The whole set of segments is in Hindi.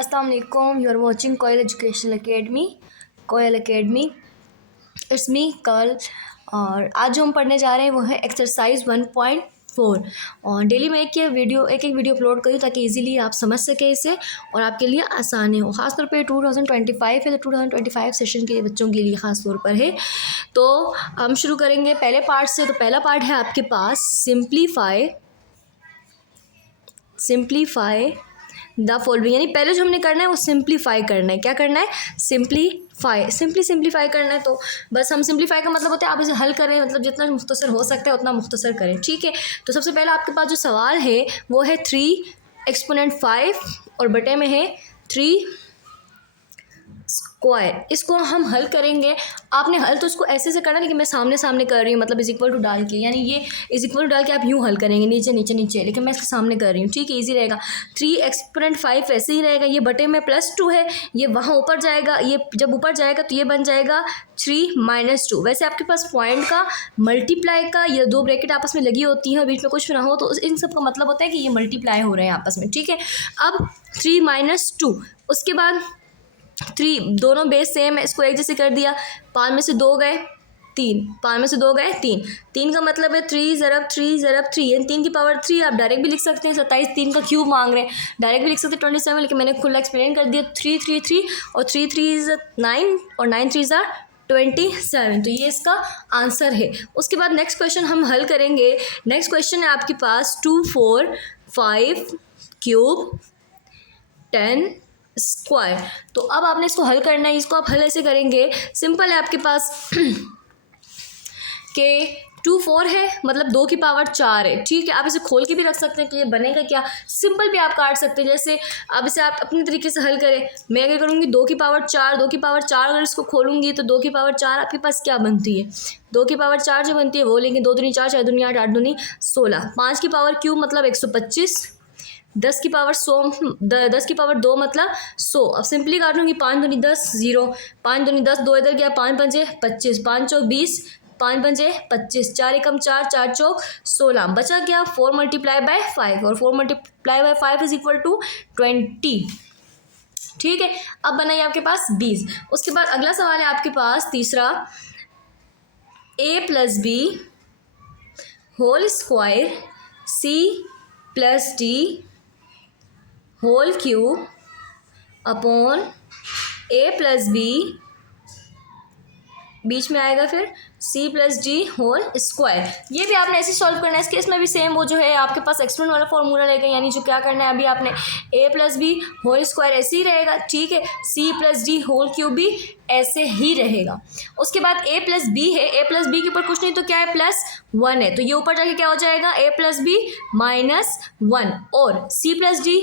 अस्सलाम वालेकुम, you are watching Koyal educational academy, Koyal academy. It's me कल। और आज जो हम पढ़ने जा रहे हैं वो है एक्सरसाइज 1.4। और डेली मैं एक वीडियो अपलोड करूँ ताकि इजीली आप समझ सकें इसे और आपके लिए आसानी हो। ख़ासतौर पे 2025 है तो 2025 सेशन के बच्चों के लिए ख़ास तौर पर है। तो हम शुरू करेंगे पहले पार्ट से। तो पहला पार्ट है आपके पास सिंप्लीफाई द फॉलोइंग, यानी पहले जो हमने करना है वो सिंप्लीफाई करना है। क्या करना है? सिंप्लीफाई करना है। तो बस हम सिंप्लीफाई का मतलब होता है आप इसे हल करें, मतलब जितना मुख्तसर हो सकता है उतना मुख्तसर करें। ठीक है, तो सबसे पहले आपके पास जो सवाल है वो है 3 एक्सपोनेंट 5 और बटे में है 3 स्क्वायर। इसको हम हल करेंगे। आपने हल तो इसको ऐसे से करना, लेकिन मैं सामने कर रही हूँ, मतलब इज इक्वल टू डाल के, यानी ये इज इक्वल टू डाल के आप यूँ हल करेंगे नीचे, लेकिन मैं इसके सामने कर रही हूँ। ठीक है, इजी रहेगा। 3 एक्सपोनेंट 5 ऐसे ही रहेगा, ये बटे में +2 है, ये वहाँ ऊपर जाएगा, ये जब ऊपर जाएगा तो ये बन जाएगा 3 - 2। वैसे आपके पास पॉइंट का मल्टीप्लाई का ये 2 ब्रैकेट आपस में लगी होती हैं, बीच में कुछ ना हो, तो इन सब का मतलब होता है कि ये मल्टीप्लाई हो रहे हैं आपस में। ठीक है, अब 3 - 2, उसके बाद 3 दोनों बेस सेम है, इसको एक जैसे कर दिया। 5 में से 2 गए 3, 5 में से 2 गए 3, 3 का मतलब है 3 ज़रब 3 ज़रब 3, यानी 3 की पावर 3। आप डायरेक्ट भी लिख सकते हैं, 27 3 का क्यूब मांग रहे हैं, डायरेक्ट भी लिख सकते हैं 27, लेकिन मैंने खुला एक्सप्लेन कर दिया। 3 3 3 और 3 3 = 9 और 9 3 = 27। तो ये इसका आंसर है। उसके बाद नेक्स्ट क्वेश्चन हम हल करेंगे। नेक्स्ट क्वेश्चन है आपके पास 2 4 5 क्यूब 10 स्क्वायर। तो अब आपने इसको हल करना है। इसको आप हल ऐसे करेंगे, सिंपल है आपके पास कि 2 4 है, मतलब 2 की पावर 4 है। ठीक है, आप इसे खोल के भी रख सकते हैं कि ये बनेगा क्या। सिंपल भी आप काट सकते हैं, जैसे अब इसे आप अपने तरीके से हल करें। मैं अगर करूँगी 2 की पावर 4, अगर इसको खोलूँगी तो 2 की पावर 4 आपके पास क्या बनती है? 2 की पावर 4 जो बनती है वो लेंगे, 2 दूनी 4, 4 दूनी 8, 8 दूनी 16। 5 की पावर क्यूब मतलब 125, 10 की पावर 10 की पावर 2 मतलब 100। अब सिंपली काटूंगी, 5 दूनी 10 0, 5 दूनी 10, 2 इधर गया, 5 पंजे 25, 5 चौक 20, 5 पंजे 25, 4 एकम 4, 4 चौक 16, बचा क्या 4 × 5, और 4 × 5 = 20। ठीक है, अब बनाइए आपके पास 20। उसके बाद अगला सवाल है आपके पास तीसरा, a + b whole square c + d whole cube upon a + b, बीच में आएगा फिर c + d होल स्क्वायर। ये भी आपने ऐसे सॉल्व करना है। इस केस में भी सेम वो जो है आपके पास एक्सपोनेंट वाला फॉर्मूला रहेगा, यानी जो क्या करना है अभी आपने a + b होल स्क्वायर ऐसे ही रहेगा। ठीक है, c + d होल क्यूब भी ऐसे ही रहेगा। उसके बाद a + b है, a + b के ऊपर कुछ नहीं तो क्या है +1 है, तो ये ऊपर जाके क्या हो जाएगा a + b -1, और c + d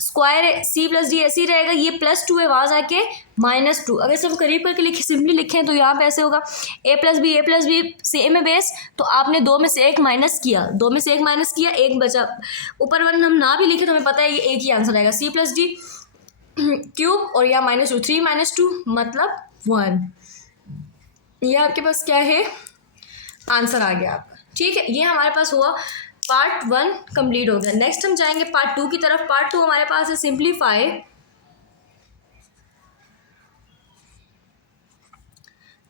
स्क्वायर है, c + d ऐसे ही रहेगा, ये +2 है, वहाँ जाके -2। अगर सिर्फ करीब करके सिंपली लिखें तो यहाँ पे ऐसे होगा a + b सेम है बेस, तो आपने 2 में से 1 माइनस किया, 2 में से 1 माइनस किया, 1 बचा। ऊपर वन हम ना भी लिखे तो हमें पता है ये एक ही आंसर आएगा, c + d क्यूब और यहाँ -2, 3 - 2 मतलब 1। ये आपके पास क्या है, आंसर आ गया आपका। ठीक है, ये हमारे पास हुआ पार्ट 1 कंप्लीट हो गया। नेक्स्ट हम जाएंगे पार्ट 2 की तरफ। पार्ट 2 हमारे पास है simplify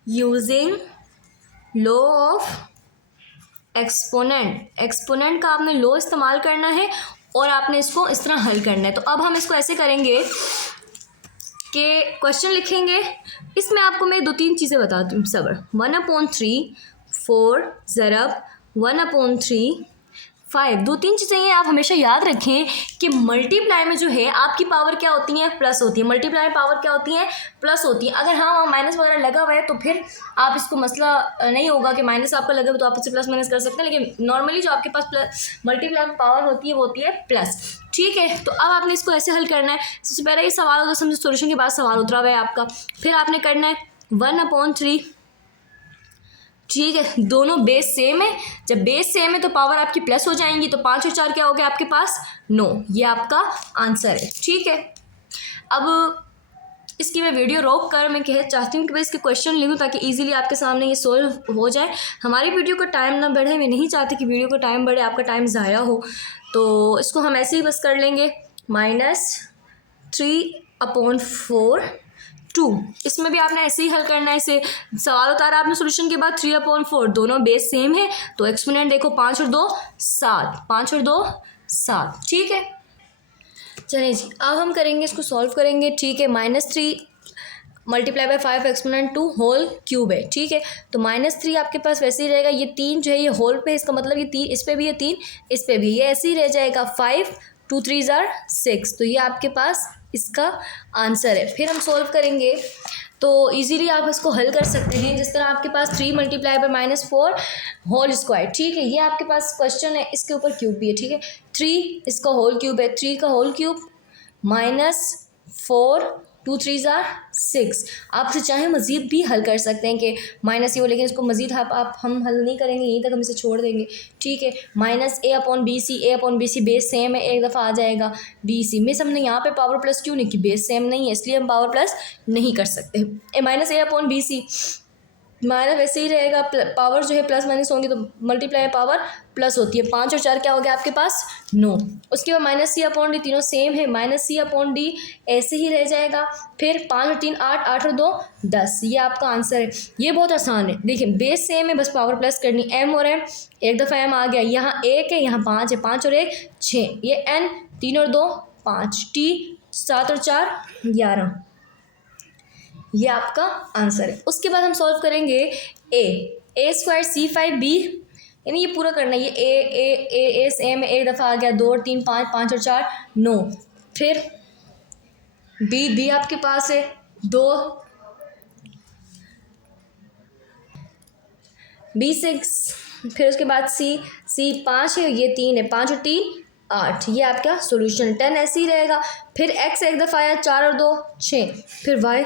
using law of exponent का आपने लॉ इस्तेमाल करना है और आपने इसको इस तरह हल करना है। तो अब हम इसको ऐसे करेंगे कि क्वेश्चन लिखेंगे। इसमें आपको मैं 2-3 चीज़ें बताती हूँ। सबर 1/3 4 ज़रब 1/3 5, 2-3 चीज़ें ये आप हमेशा याद रखें कि मल्टीप्लाई में जो है आपकी पावर क्या होती है, प्लस होती है। मल्टीप्लाई में पावर क्या होती है, प्लस होती है। अगर हाँ वहाँ माइनस वगैरह लगा हुआ है तो फिर आप इसको मसला नहीं होगा कि माइनस आपका लगा हुआ तो आप इससे प्लस माइनस कर सकते हैं, लेकिन नॉर्मली जो आपके पास प्लस मल्टीप्लाई में पावर होती है वो होती है प्लस। ठीक है, तो अब आपने इसको ऐसे हल करना है। सबसे पहले ये सवाल होता है, समझो सोल्यूशन के बाद सवाल उतरा हुआ है आपका, फिर आपने करना है 1/3। ठीक है, दोनों बेस सेम है, जब बेस सेम है तो पावर आपकी प्लस हो जाएंगी, तो 5 और 4 क्या हो गया आपके पास 9। ये आपका आंसर है। ठीक है, अब इसकी मैं वीडियो रोक कर मैं कह चाहती हूँ कि मैं इसके क्वेश्चन लिखूँ ताकि इजीली आपके सामने ये सोल्व हो जाए। हमारी वीडियो का टाइम ना बढ़े, मैं नहीं चाहती कि वीडियो का टाइम बढ़े, आपका टाइम ज़ाया हो, तो इसको हम ऐसे ही बस कर लेंगे 3/4 2। इसमें भी आपने ऐसे ही हल करना है। इसे सवाल उतारा आपने सोल्यूशन के बाद 3/4, दोनों बेस सेम है तो एक्सपोनेंट देखो 5 और 2 7, 5 और 2 7, ठीक है। चलिए जी अब हम करेंगे इसको सॉल्व करेंगे, ठीक है। -3 multiply by 5 exponent 2 whole cube है, ठीक है। तो -3 आपके पास वैसे ही रहेगा, ये 3 जो है ये होल पे, इसका मतलब ये 3 इस पे भी है, 3 इस पे भी, ये ऐसे ही रह जाएगा। 5 2 3 6, तो ये आपके पास इसका आंसर है। फिर हम सॉल्व करेंगे तो इजीली आप इसको हल कर सकते हैं। जिस तरह आपके पास 3 मल्टीप्लाई बाय -4 होल स्क्वायर, ठीक है। ये आपके पास क्वेश्चन है, इसके ऊपर क्यूब भी है, ठीक है। 3 इसका होल क्यूब है, 3 का होल क्यूब -4 2 3 6। आपसे चाहे मज़ीद भी हल कर सकते हैं कि माइनस ये हो, लेकिन इसको मज़ीद आप हम हल नहीं करेंगे, यहीं तक हम इसे छोड़ देंगे, ठीक है। -a/bc, a/bc बेस सेम है, एक दफ़ा आ जाएगा bc मिस हमने यहाँ पे पावर प्लस क्यों नहीं की, बेस सेम नहीं है इसलिए हम पावर प्लस नहीं कर सकते। -a/bc माइनस वैसे ही रहेगा, पावर जो है प्लस माइनस होंगी तो मल्टीप्लाई पावर प्लस होती है। 5 और 4 क्या हो गया आपके पास 9। उसके बाद -c/d तीनों सेम है, -c/d ऐसे ही रह जाएगा। फिर 5 और 3 8, 8 और 2 10, ये आपका आंसर है। ये बहुत आसान है, देखिए बेस सेम है, बस पावर प्लस करनी। m और m, एक दफ़ा m आ गया, यहाँ 1 है यहाँ 5 है, 5 और 1 6, ये n 3 और 2 5, t 7 और 4 11, ये आपका आंसर है। उसके बाद हम सॉल्व करेंगे a² c5b, यानी ये पूरा करना है। ये ए ए में एक दफ़ा आ गया, 2 और 3 5, 5 और 4 9। फिर b आपके पास है 2 b6, फिर उसके बाद c 5 है, ये 3 है, 5 और 3 8, ये आपका सोल्यूशन। 10 ऐसे ही रहेगा। फिर x एक दफ़ा आया, 4 और 2 6, फिर y,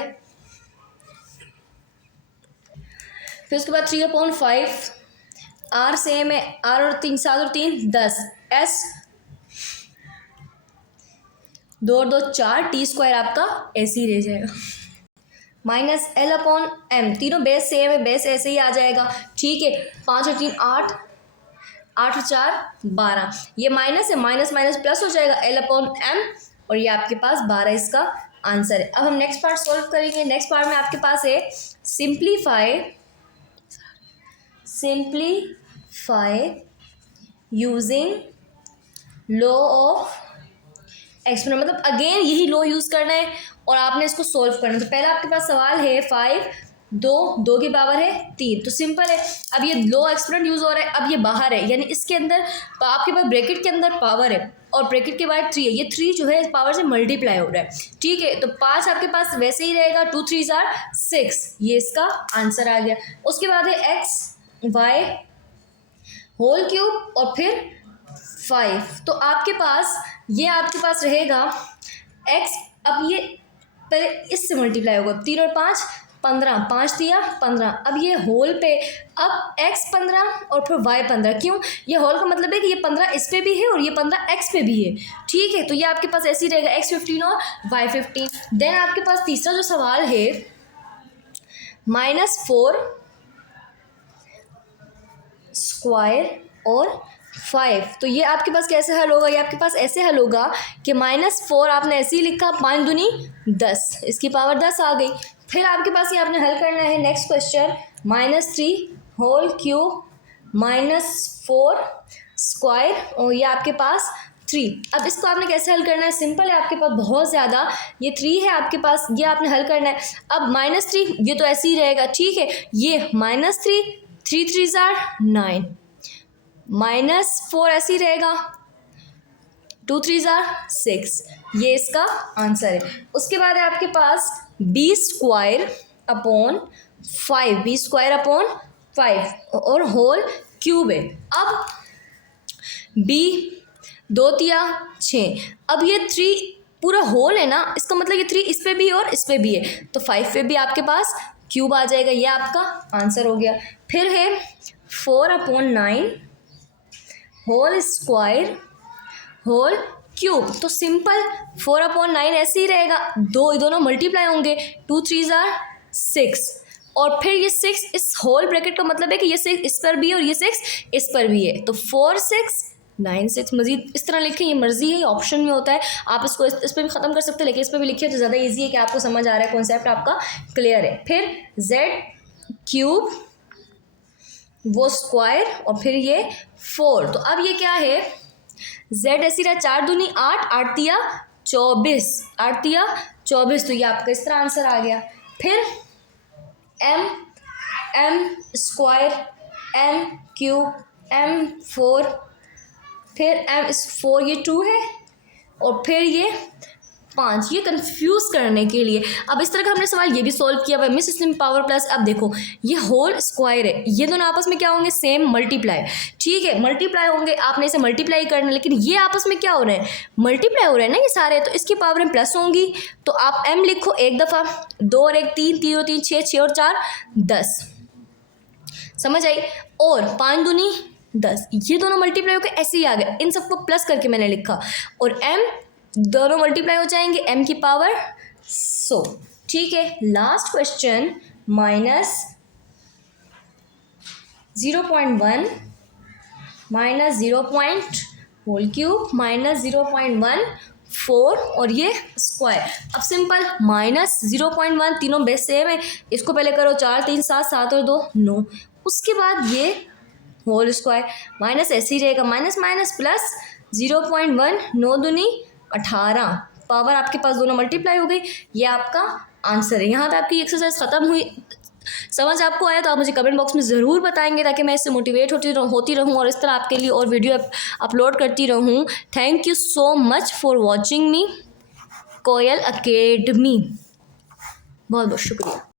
फिर उसके बाद 3/5 r सेम है, r और 3 7 और 3 10, s 2 और 2 4, t² आपका ऐसे ही रह जाएगा। -l/m, तीनों बेस सेम है, बेस ऐसे ही आ जाएगा, ठीक है। 5 और 3 8, 8 और 4 12, ये माइनस है, माइनस माइनस प्लस हो जाएगा l/m, और ये आपके पास 12 इसका आंसर है। अब हम नेक्स्ट पार्ट सॉल्व करेंगे। नेक्स्ट पार्ट में आपके पास है simplify using law of exponent, मतलब अगेन यही लॉ यूज़ करना है और आपने इसको सॉल्व करना है। तो पहला आपके पास सवाल है 5 2 की पावर है 3, तो सिंपल है। अब ये लॉ एक्सपोनेंट यूज़ हो रहा है, अब ये बाहर है, यानी इसके अंदर आपके पास ब्रैकेट के अंदर पावर है और ब्रैकेट के बाद 3 है, ये 3 जो है पावर से मल्टीप्लाई हो रहा है, ठीक है। तो 5 आपके पास वैसे ही रहेगा, 2 3 6, ये इसका आंसर आ गया। उसके बाद है x y होल क्यूब और फिर 5, तो आपके पास ये आपके पास रहेगा x, अब ये पहले इससे मल्टीप्लाई होगा, 3 और 5 15, 5 दिया 15, अब ये होल पे, अब x 15 और फिर y 15, क्यों, ये होल का मतलब है कि ये 15 इस पे भी है और ये 15 x पे भी है, ठीक है। तो ये आपके पास ऐसे ही रहेगा, x 15 और y 15। देन आपके पास तीसरा जो सवाल है -4 स्क्वायर और 5, तो ये आपके पास कैसे हल होगा, ये आपके पास ऐसे हल होगा कि -4 आपने ऐसे ही लिखा, 5 दूनी 10, इसकी पावर 10 आ गई। फिर आपके पास ये आपने हल करना है next question, -3 whole cube -4 square और ये आपके पास 3। अब इसको आपने कैसे हल करना है, सिंपल है, आपके पास बहुत ज़्यादा, ये 3 है आपके पास, ये आपने हल करना है। अब -3 ये तो ऐसे ही रहेगा, ठीक है, ये -3 3 3 9, -4 ऐसे ही रहेगा, 2 3 6, ये इसका आंसर है। उसके बाद है आपके पास b² अपॉन 5, b² अपॉन 5 और होल क्यूब है। अब b 2 तिया 6, अब ये 3 पूरा होल है ना, इसका मतलब ये 3 इस पे भी है और इस पे भी है, तो 5 पे भी आपके पास क्यूब आ जाएगा, ये आपका आंसर हो गया। फिर है 4/9 होल स्क्वायर होल क्यूब, तो सिंपल 4/9 ऐसे ही रहेगा, दोनों मल्टीप्लाई होंगे, 2 3 6 और फिर ये 6 इस होल ब्रैकेट का मतलब है कि ये 6 इस पर भी है और ये 6 इस पर भी है, तो 4 6 9 6 मज़ीद इस तरह लिखें, ये मर्ज़ी है, ये ऑप्शन में होता है, आप इसको इस पर भी ख़त्म कर सकते हैं, लेकिन इस पर भी लिखिए तो ज़्यादा ईजी है कि आपको समझ आ रहा है, कॉन्सेप्ट आपका क्लियर है। फिर z³ वो स्क्वायर और फिर ये 4। तो अब ये क्या है, z ऐसी रहा 4 दूनी 8, 8 तिया 24, 8 तिया 24, तो ये आपका इस तरह आंसर आ गया। फिर m स्क्वायर m³ m4, फिर m4 ये 2 है और फिर ये 5, ये कंफ्यूज करने के लिए। अब इस तरह का हमने सवाल ये भी सॉल्व किया हुआ है, मिस इसमें पावर प्लस। अब देखो ये होल स्क्वायर है, ये दोनों आपस में क्या होंगे, सेम मल्टीप्लाई, ठीक है, मल्टीप्लाई होंगे, आपने इसे मल्टीप्लाई करना, लेकिन ये आपस में क्या हो रहे हैं, मल्टीप्लाई हो रहे हैं ना ये सारे, तो इसकी पावर में प्लस होंगी। तो आप m लिखो एक दफ़ा, 2 और 1 3, 3 और 3 6, 6 और 4 10, समझ आई। और 5 दूनी 10, ये दोनों मल्टीप्लाई होकर ऐसे ही आ गए, इन सबको प्लस करके मैंने लिखा, और m दोनों मल्टीप्लाई हो जाएंगे m की पावर 100, ठीक है। लास्ट क्वेश्चन -0.1 माइनस 0.3 माइनस 0.14 और ये स्क्वायर। अब सिंपल -0.1, तीनों बेस सेम है, इसको पहले करो 4 3 7, 7 और 2 9, उसके बाद ये होल स्क्वायर, माइनस ऐसे ही रहेगा, माइनस माइनस प्लस 0.1, 9 दूनी 18, पावर आपके पास दोनों मल्टीप्लाई हो गई, ये आपका आंसर है। यहाँ पे आपकी एक्सरसाइज ख़त्म हुई। समझ आपको आया तो आप मुझे कमेंट बॉक्स में ज़रूर बताएंगे, ताकि मैं इससे मोटिवेट होती रहूँ और इस तरह आपके लिए और वीडियो अपलोड करती रहूँ। Thank you so much for watching me, Koyal academy, बहुत बहुत शुक्रिया।